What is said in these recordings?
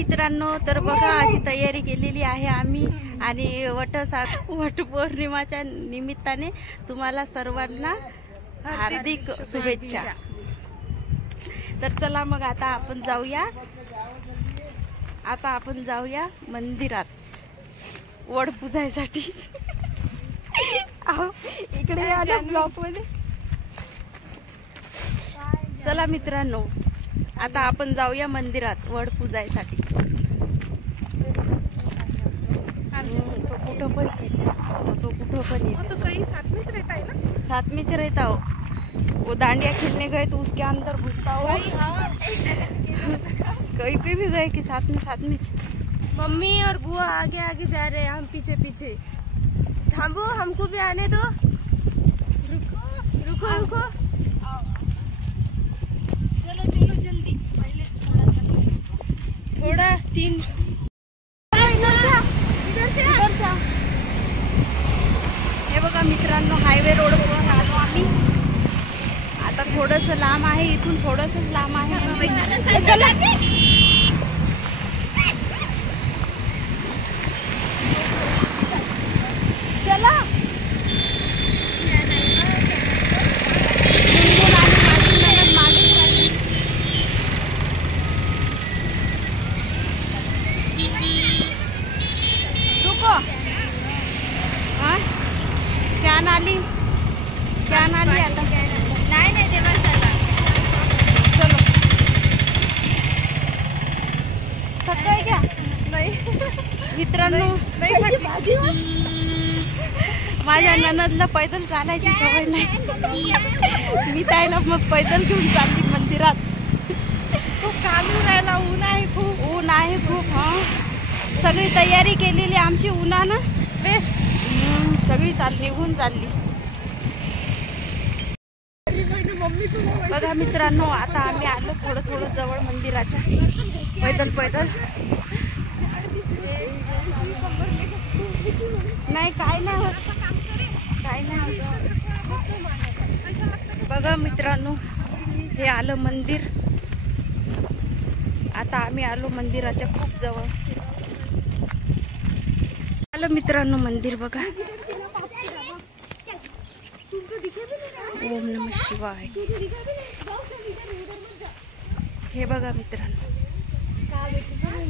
मित्रांनो, तर बघा अशी तयारी केलेली आहे आम्ही आणि वटपौर्णिमाच्या निमित्ताने तुम्हाला सर्वांना हार्दिक शुभेच्छा। तर चला मग आता आपण जाऊया मंदिरात वड पूजायसाठी। इकडे या ब्लॉक मध्ये। चला मित्रांनो, आता आपण जाऊया मंदिरात वड पूजायसाठी। तो कुठं पण साथ में रहता हो। वो डांडिया खेलने गए तो उसके अंदर घुसता हो। कहीं पे भी गए कि साथ में। मम्मी और बुआ आगे आगे जा रहे हैं, हम पीछे पीछे। थांबो, हमको भी आने दो। रुको। चलो जल्दी। पहले थोड़ा 3 इधर से। हे बघा मित्रांनो, हायवे रोडवर आलो आम्ही। आता थोडंसं लांब आहे, इथून थोडंसंच लांब आहे। चला क्या नाली आता नाही देवा चला। चलो थकताय क्या? नाही मित्रांनो, माझ्या ननदला पैदल चालायची सवय नाही। मी त्याला मग पैदल घेऊन चालली मंदिरात। खूप काम राहिला, ऊन आहे खूप। हा, सगळी तयारी केलेली आमची उन्हानं बेस्ट सगळी निघून चालली। बघा मित्रांनो, आता आम्ही आलो थोडं जवळ मंदिराच्या, पैदल। नाही काय नाही। बघा मित्रांनो, हे आलं मंदिर। आता आम्ही आलो मंदिराच्या खूप जवळ। आलं मित्रांनो मंदिर बघा। ओम नमः शिवाय। हे बघा मित्रांनो,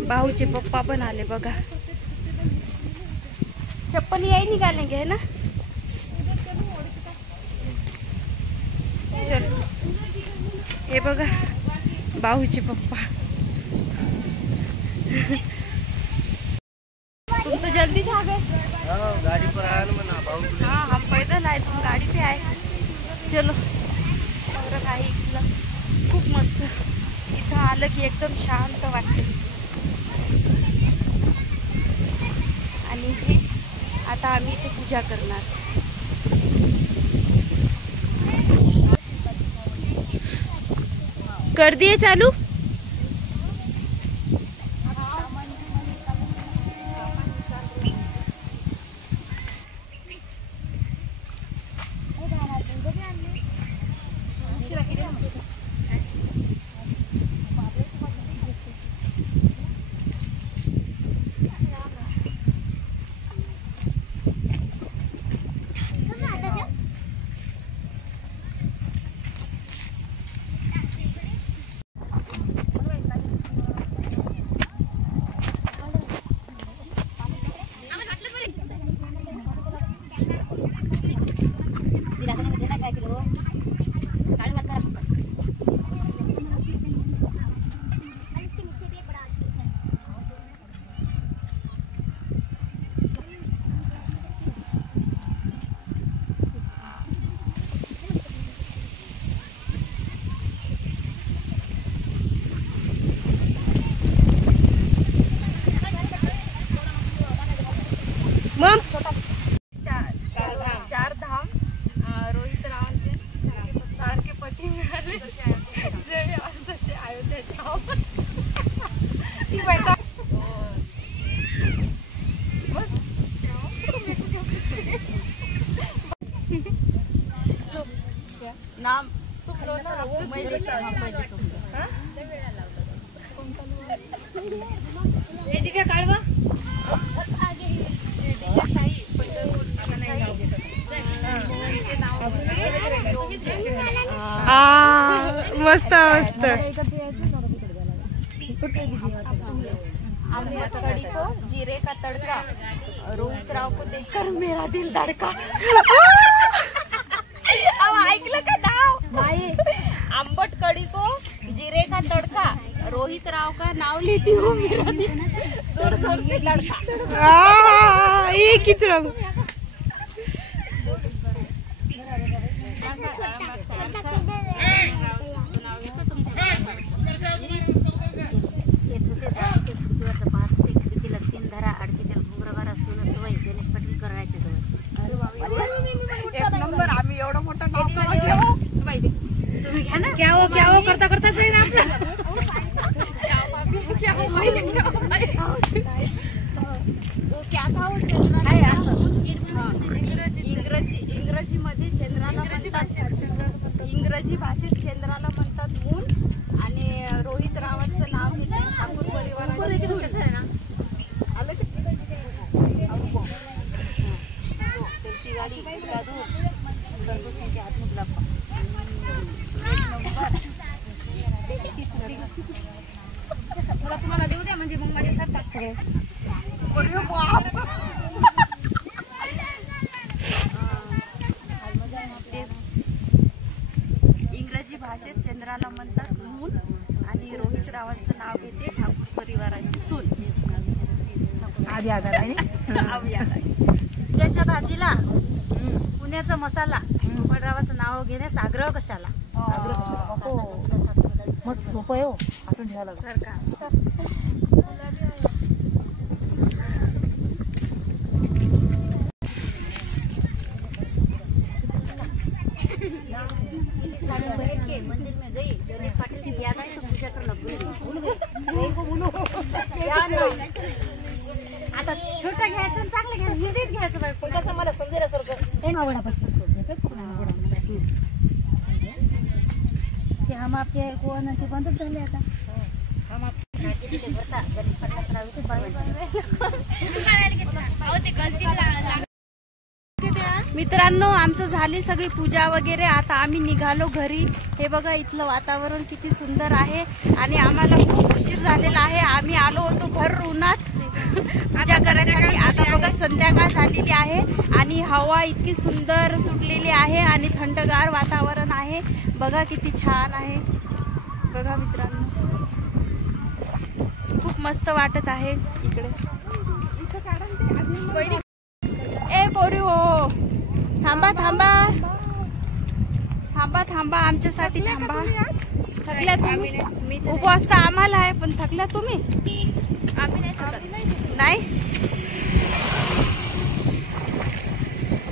भाऊचे पप्पा पण आले बघा। चप्पल यही निकालेंगे है ना। चलो, हे बघा भाऊचे पप्पा। तुम तो जल्दी आ गए। गाड़ी पर आया ना मना भाऊ। हाँ, हम पैदल आए, तुम गाड़ी पे आए। चलो, बरं आहे इथलं खूप मस्त। इथं आलं की एकदम शांत वाटते। आणि हे आता आम्ही इथे पूजा करणार। कर दिए चालू। चार धाम रोहित रावांचे सारखे पती मिळाले। जसे अयोध्या पैसा नाम आम्लेट कड़ी को जीरे का तड़का, रोहित राव को देखकर मेरा दिल धड़का। अब ऐकलं का नाव? नाही। आंबट कड़ी को जीरे का तड़का, रोहित राव का नाव लेती हूँ, मेरा दिल जोर जोर से धड़का। ये किचड़ा एक नंबर आम्ही एवढं मोठं नाव तुम्ही घ्या ना। क्या हो करता करता जाईल आपलं। इंग्रजी भाषेत चंद्राला म्हणतात मून आणि रोहित रावांचं नाव घेतलं ठाकूर परिवाराने आलं की गाडी मला तुम्हाला देऊ द्या म्हणजे मग माझ्या साथ सगळे इंग्रजी भाषेत चंद्राला म्हणतात मून आणि रोहित रावांचं नाव घेते ठाकूर परिवाराची सून। पुण्याच्या भाजीला पुण्याचा मसाला रावाचं नाव घेण्यास आग्रह कशाला? मस्त सोपं आहे हो, आठवण ठेवायला मंदिर में गई गणेश पाटिल की याद आई तो पूजा कर लग गई। आता छोटा घ्यायचं चांगलं घ्यायचं हिंदीत घ्यायचं बाई कोणत्याचं मला समजेल्यासारखं हे आवडापासून ते हम आपके कोण ते बंदच झाले आता हम आपके भरता गणेश पाटलाचं नाव इथे मित्रांनो आमचं झाली सगळी पूजा वगैरे। आता आम्ही निघालो घरी। हे बघा इथलं वातावरण किती सुंदर आहे आणि आम्हाला खूप उशीर झालेला आहे। आम्ही आलो होतो भर उन्हात पूजा करण्यासाठी। आता बघा संध्याकाळ झालेली आहे आणि हवा इतकी सुंदर सुटलेली आहे आणि थंडगार वातावरण आहे। बघा किती छान आहे, बघा मित्रांनो खूप मस्त वाटत आहे इकडे। ए पोरी हो थांबा थांबा थांबा थांबा आमच्यासाठी थांबा। थकल्या तुम्ही? उपवास तर आम्हाला आहे पण थकल्या तुम्ही? नाही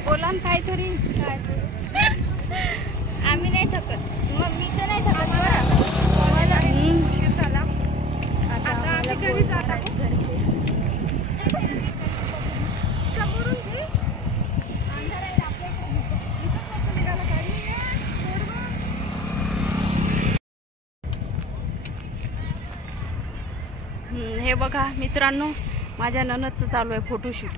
बोला ना काहीतरी। आम्ही नाही थकत, मग मी तर नाही थकत। उशीर झाला आता आम्ही घरी जात आहोत। हे बघा मित्रांनो माझ्या ननदचं चालू आहे फोटोशूट।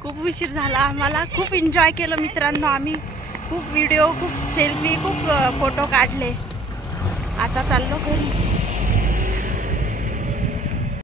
खूप उशीर झाला आम्हाला, खूप एन्जॉय केलं मित्रांनो आम्ही, खूप व्हिडिओ खूप सेल्फी खूप फोटो काढले। आता चाललो घरी।